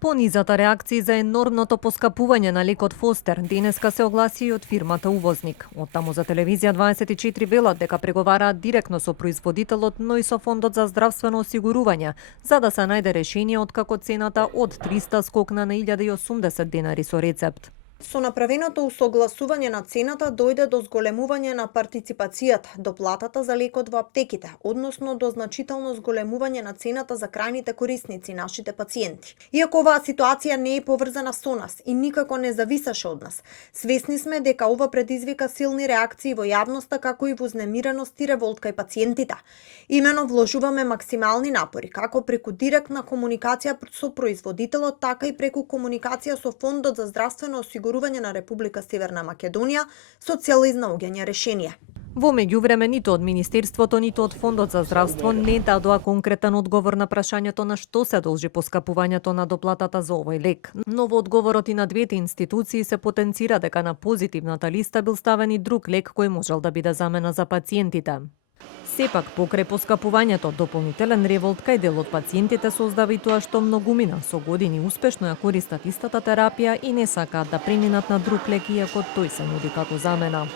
По низата реакции за енормното поскапување на лекот Фостер, денеска се огласи и од фирмата увозник. Оттаму за телевизија 24 велат дека преговараат директно со производителот, но и со Фондот за здравствено осигурување, за да се најде решение откако цената од 300 скокна на 1080 денари со рецепт. Со направеното усогласување на цената дојде до зголемување на партиципацијата, до платата за лекот во аптеките, односно до значително зголемување на цената за крајните корисници, нашите пациенти. Иако оваа ситуација не е поврзана со нас и никако не зависеше од нас, свесни сме дека ова предизвика силни реакции во јавноста, како и вознемиреност и револт кај пациентите. Имено вложуваме максимални напори, како преку директна комуникација со производителот, така и преку комуникација со Фондот за здравствено осигурување на Република Северна Македонија со цел изнаоѓање решение. Во меѓувреме ниту од Министерството, ниту од Фондот за здравство не дадоа конкретен одговор на прашањето на што се должи поскапувањето на доплатата за овој лек. Но во одговорот и на двете институции се потенцира дека на позитивната листа бил ставен и друг лек кој можел да биде замена за пациентите. Сепак, покрај поскапувањето, дополнителен револт кај дел од пациентите создава и тоа што многумина со години успешно ја користат истата терапија и не сакаат да преминат на друг лек, иако тој се нуди како замена.